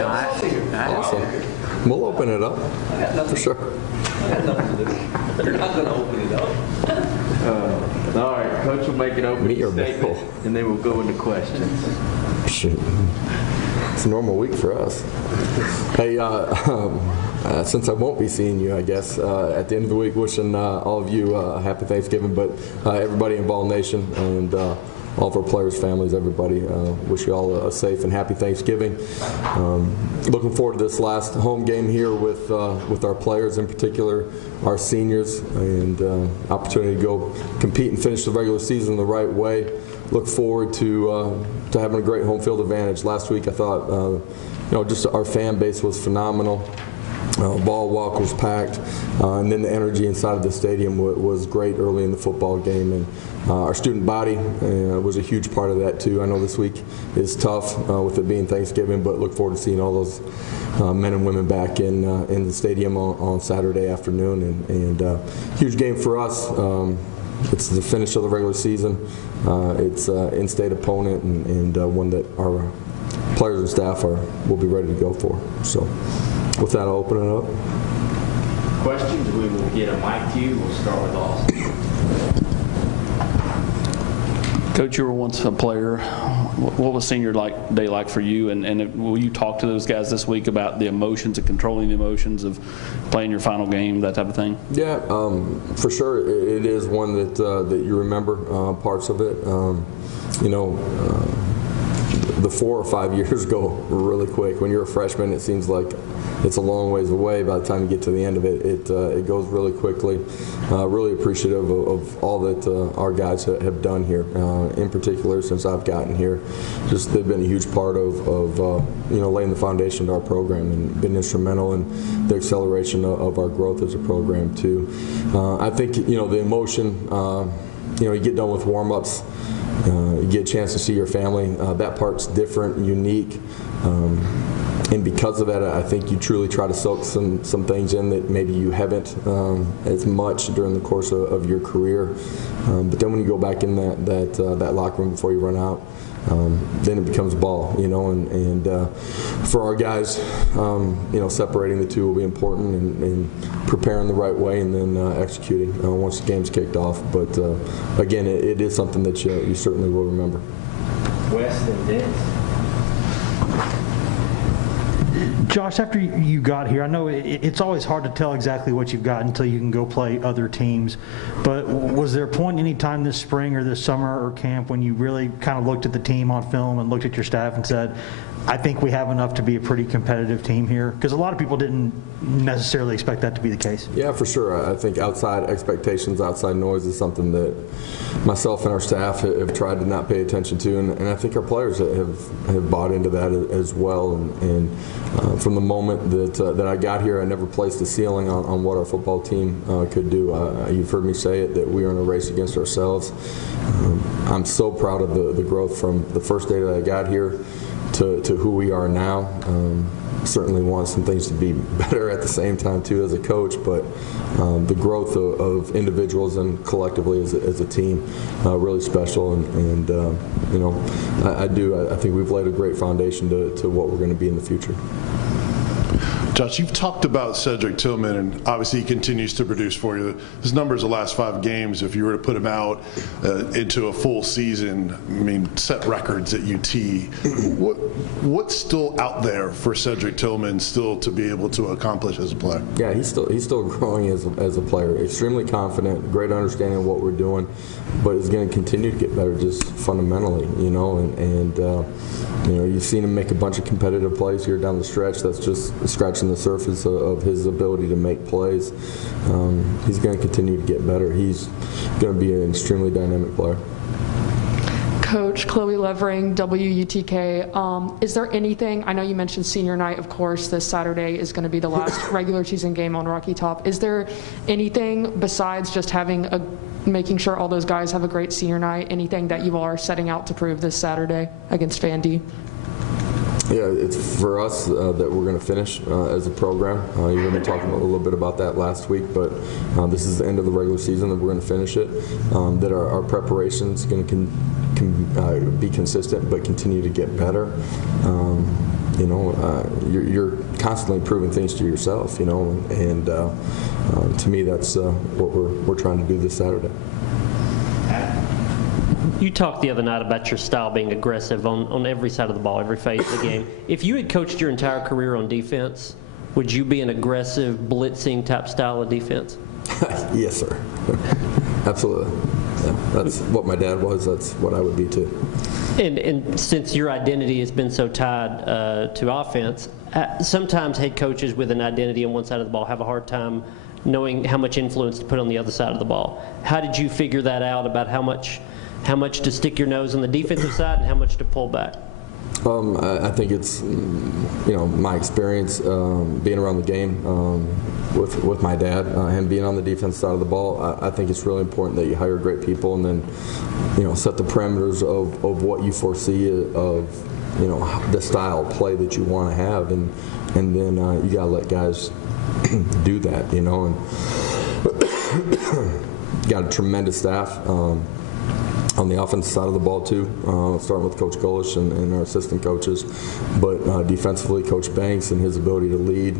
Awesome. We'll open it up for sure. They're not going to open it up. All right, Coach will make an opening statement, and then we'll go into questions. Shoot. It's a normal week for us. Hey, since I won't be seeing you, I guess, at the end of the week, wishing all of you a happy Thanksgiving, but everybody in Ball Nation and all of our players, families, everybody, wish you all a safe and happy Thanksgiving. Looking forward to this last home game here with our players, in particular our seniors, and opportunity to go compete and finish the regular season the right way. Look forward to having a great home field advantage. Last week I thought, just our fan base was phenomenal. Ball walk was packed, and then the energy inside of the stadium was great early in the football game, and our student body was a huge part of that too. I know this week is tough with it being Thanksgiving, but look forward to seeing all those men and women back in the stadium on Saturday afternoon, and huge game for us. It's the finish of the regular season. It's an in-state opponent, and one that our players and staff will be ready to go for. So with that, I'll open it up. Questions? We will get a mic to you. We'll start with Austin. Coach, you were once a player. What was senior day like for you? And will you talk to those guys this week about the emotions and controlling the emotions of playing your final game, that type of thing? Yeah, for sure. It is one that you remember parts of it. The 4 or 5 years go really quick. When you're a freshman, it seems like it's a long ways away. By the time you get to the end of it, it goes really quickly. Really appreciative of all that our guys have done here. In particular, since I've gotten here, just they've been a huge part of laying the foundation to our program and been instrumental in the acceleration of our growth as a program too. I think the emotion. You get done with warm-ups. You get a chance to see your family. That part's different, unique, and because of that, I think you truly try to soak some things in that maybe you haven't as much during the course of your career. But then when you go back in that locker room before you run out, then it becomes ball, and for our guys, separating the two will be important, and preparing the right way, and then executing once the game's kicked off. But again, it is something that you certainly will remember. West and Vince. Josh, after you got here, I know it's always hard to tell exactly what you've got until you can go play other teams, but was there a point any time this spring or this summer or camp when you really kind of looked at the team on film and looked at your staff and said, I think we have enough to be a pretty competitive team here? Because a lot of people didn't necessarily expect that to be the case. Yeah, for sure. I think outside expectations, outside noise is something that myself and our staff have tried to not pay attention to, and I think our players have bought into that as well. And from the moment that I got here, I never placed a ceiling on what our football team could do. You've heard me say it, that we are in a race against ourselves. I'm so proud of the growth from the first day that I got here to who we are now. Certainly want some things to be better at the same time too as a coach, but the growth of individuals and collectively as a team, really special, and I think we've laid a great foundation to what we're going to be in the future. Josh, you've talked about Cedric Tillman, and obviously he continues to produce for you. His numbers the last 5 games, if you were to put him out into a full season, set records at UT. What's still out there for Cedric Tillman still to be able to accomplish as a player? Yeah, he's still growing as a player. Extremely confident, great understanding of what we're doing, but is going to continue to get better just fundamentally, and you've seen him make a bunch of competitive plays here down the stretch. That's just scratching the surface of his ability to make plays. He's going to continue to get better. He's going to be an extremely dynamic player. Coach, Chloe Levering, WUTK. Is there anything, I know you mentioned senior night, of course, this Saturday is going to be the last regular season game on Rocky Top. Is there anything besides just making sure all those guys have a great senior night, anything that you are setting out to prove this Saturday against Vandy? Yeah, it's for us that we're going to finish as a program. You heard me talking a little bit about that last week, but this is the end of the regular season that we're going to finish it. That our preparation is going to be consistent but continue to get better. you're constantly proving things to yourself, and to me that's what we're trying to do this Saturday. You talked the other night about your style being aggressive on every side of the ball, every phase of the game. If you had coached your entire career on defense, would you be an aggressive, blitzing type style of defense? Yes, sir. Absolutely. Yeah, that's what my dad was. That's what I would be too. And since your identity has been so tied to offense, sometimes head coaches with an identity on one side of the ball have a hard time knowing how much influence to put on the other side of the ball. How did you figure that out about how much to stick your nose on the defensive side and how much to pull back? I think it's, my experience being around the game with my dad and being on the defense side of the ball. I think it's really important that you hire great people and then, set the parameters of what you foresee of, the style of play that you want to have, and then you got to let guys do that, and got a tremendous staff. On the offensive side of the ball too, starting with Coach Golish and our assistant coaches, but defensively, Coach Banks and his ability to lead,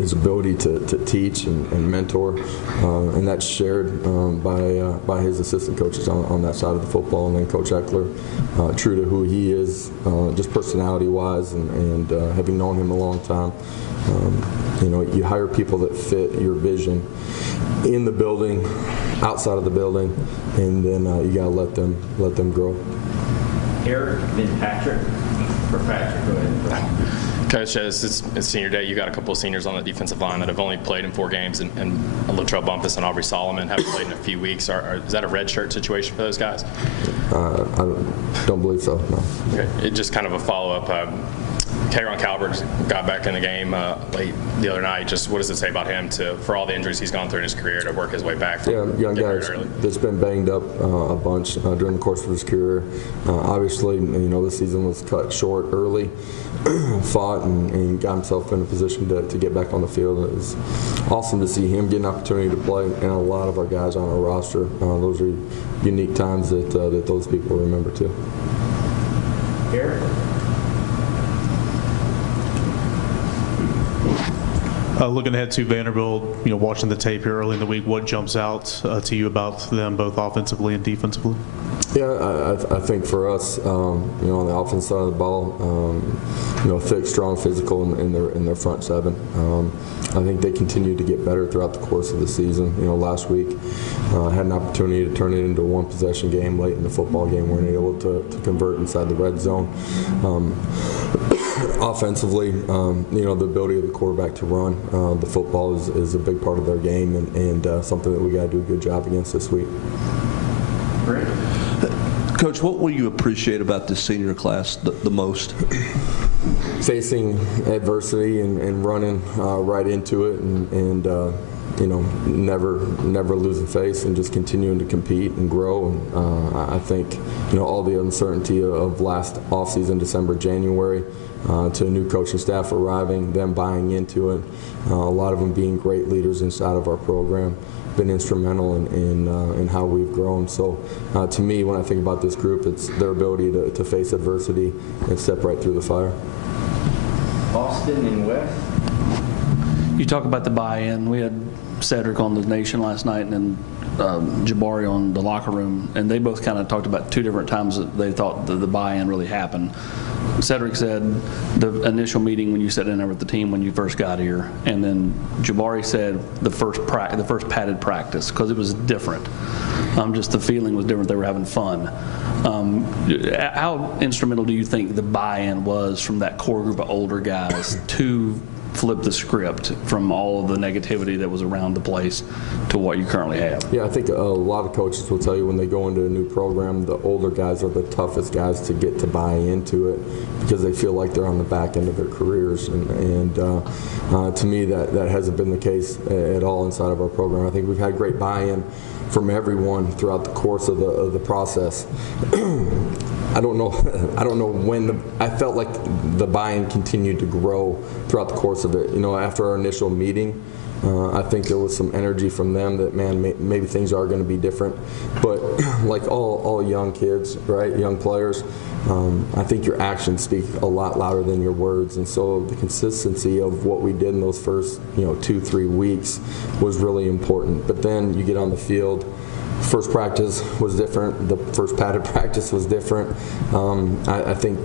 his ability to teach and mentor, and that's shared by his assistant coaches on that side of the football, and then Coach Eckler, true to who he is, just personality-wise, and having known him a long time. You hire people that fit your vision in the building, outside of the building, and then you got to let them grow. Eric, then Patrick. For Patrick, go ahead. Coach, it's senior day. You got a couple of seniors on the defensive line that have only played in 4 games, and Latrell Bumpus and Aubrey Solomon haven't played in a few weeks. Is that a red shirt situation for those guys? I don't believe so, no. Okay. It just kind of a follow-up. Kayron Calvert got back in the game late the other night. Just what does it say about him for all the injuries he's gone through in his career to work his way back? Young guy that's been banged up a bunch during the course of his career. Obviously, this season was cut short early. Fought and got himself in a position to get back on the field. It was awesome to see him get an opportunity to play, and a lot of our guys on our roster. Those are unique times that those people remember too. Eric? Looking ahead to Vanderbilt, watching the tape here early in the week, what jumps out to you about them both offensively and defensively? Yeah, I think for us, on the offense side of the ball, thick, strong, physical in their front seven. I think they continue to get better throughout the course of the season. Last week had an opportunity to turn it into a one-possession game late in the football game. Weren't able to convert inside the red zone. Offensively, the ability of the quarterback to run the football is a big part of their game, and something that we got to do a good job against this week. Brent? Coach, what will you appreciate about this senior class the most? Facing adversity and running right into it, and never losing face, and just continuing to compete and grow. And I think all the uncertainty of last offseason, December, January, to a new coaching staff arriving, them buying into it, a lot of them being great leaders inside of our program, been instrumental in how we've grown. So to me, when I think about this group, it's their ability to face adversity and step right through the fire. Austin and West? You talk about the buy-in. We had Cedric on the Nation last night, and then Jabari on the locker room, and they both kind of talked about 2 different times that they thought the buy-in really happened. Cedric said the initial meeting when you sat in there with the team when you first got here, and then Jabari said the first padded practice, because it was different. Just the feeling was different. They were having fun. How instrumental do you think the buy-in was from that core group of older guys to flip the script from all of the negativity that was around the place to what you currently have? Yeah, I think a lot of coaches will tell you when they go into a new program, the older guys are the toughest guys to get to buy into it because they feel like they're on the back end of their careers. And to me, that hasn't been the case at all inside of our program. I think we've had great buy-in from everyone throughout the course of the process. I don't know when I felt like the buy-in continued to grow throughout the course of it. After our initial meeting, I think there was some energy from them that, man, maybe things are going to be different. But like all young kids, right, young players, I think your actions speak a lot louder than your words. And so the consistency of what we did in those first 2-3 weeks was really important. But then you get on the field. First practice was different. The first padded practice was different. I think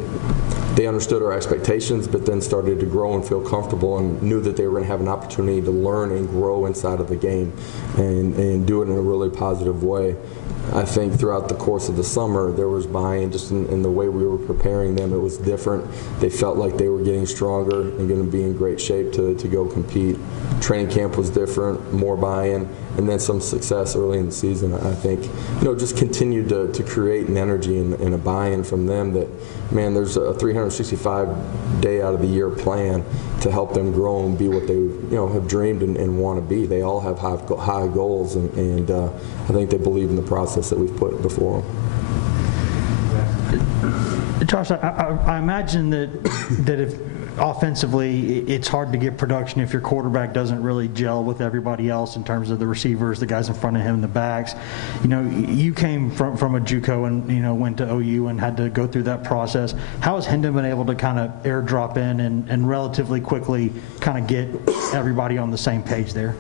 they understood our expectations, but then started to grow and feel comfortable and knew that they were going to have an opportunity to learn and grow inside of the game and do it in a really positive way. I think throughout the course of the summer, there was buy-in just in the way we were preparing them. It was different. They felt like they were getting stronger and going to be in great shape to go compete. Training camp was different, more buy-in, and then some success early in the season. I think, just continued to create an energy and a buy-in from them that, man, there's a 365-day out of the year plan to help them grow and be what they, have dreamed and want to be. They all have high goals, and I think they believe in the process that we've put before them. Josh, I imagine that if offensively, it's hard to get production if your quarterback doesn't really gel with everybody else in terms of the receivers, the guys in front of him, the backs. You came from a JUCO and went to OU and had to go through that process. How has Hendon been able to kind of airdrop in and relatively quickly kind of get everybody on the same page there?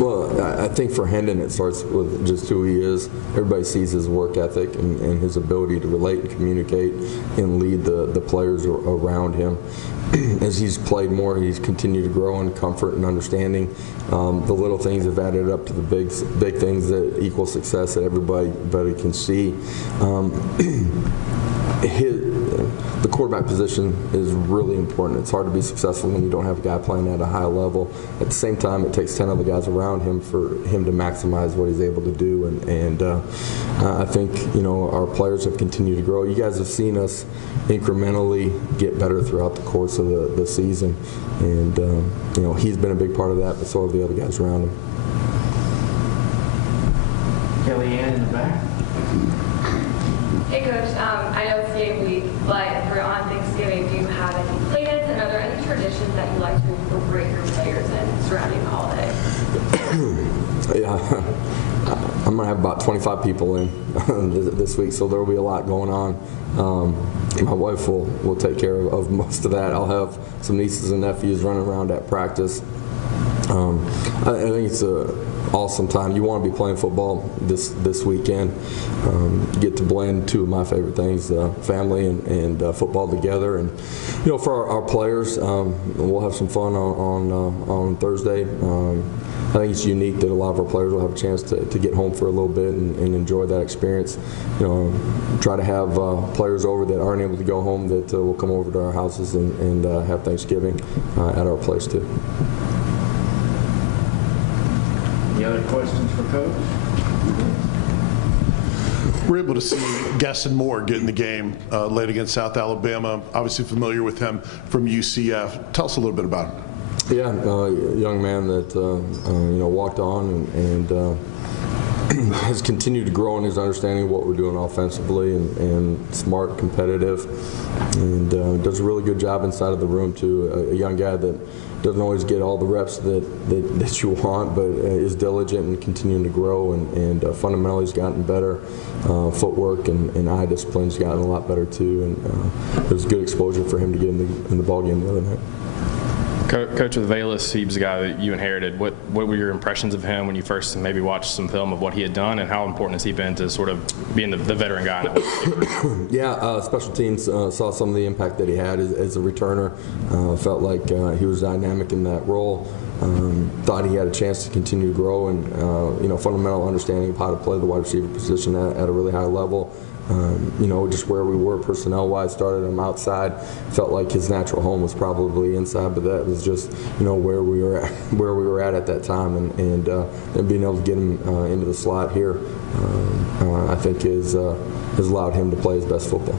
Well, I think for Hendon, it starts with just who he is. Everybody sees his work ethic and his ability to relate and communicate and lead the players around him. As he's played more, he's continued to grow in comfort and understanding. The little things have added up to the big things that equal success that everybody can see. The quarterback position is really important. It's hard to be successful when you don't have a guy playing at a high level. At the same time, it takes 10 other guys around him for him to maximize what he's able to do. And I think, our players have continued to grow. You guys have seen us incrementally get better throughout the course of the season. And, he's been a big part of that, but so have the other guys around him. Kellyanne in the back. Hey, Coach. I know it's game week, but for on Thanksgiving, do you have any plans, and are there any traditions that you like to incorporate your players in surrounding the holiday? Yeah, I'm going to have about 25 people in this week, so there will be a lot going on. My wife will take care of most of that. I'll have some nieces and nephews running around at practice. I think it's a awesome time. You want to be playing football this weekend. Get to blend two of my favorite things, family and football together. And for our players, we'll have some fun on Thursday. I think it's unique that a lot of our players will have a chance to get home for a little bit and enjoy that experience. Try to have players over that aren't able to go home that will come over to our houses and have Thanksgiving at our place too. Any other questions for Coach? We're able to see Gaston Moore get in the game late against South Alabama. Obviously familiar with him from UCF. Tell us a little bit about him. Yeah, young man that walked on and has continued to grow in his understanding of what we're doing offensively and smart, competitive, and does a really good job inside of the room too. A young guy that doesn't always get all the reps that you want, but is diligent and continuing to grow, and fundamentally has gotten better. Footwork and eye discipline's gotten a lot better too, and it was good exposure for him to get in the ball game the other night. Coach with Valus, he was a guy that you inherited. What were your impressions of him when you first maybe watched some film of what he had done, and how important has he been to sort of being the veteran guy now? Yeah, special teams saw some of the impact that he had as a returner. Felt like he was dynamic in that role. Thought he had a chance to continue to grow and fundamental understanding of how to play the wide receiver position at a really high level. Just where we were personnel-wise, started him outside. Felt like his natural home was probably inside, but that was just where we were at that time, and being able to get him into the slot here, I think has allowed him to play his best football.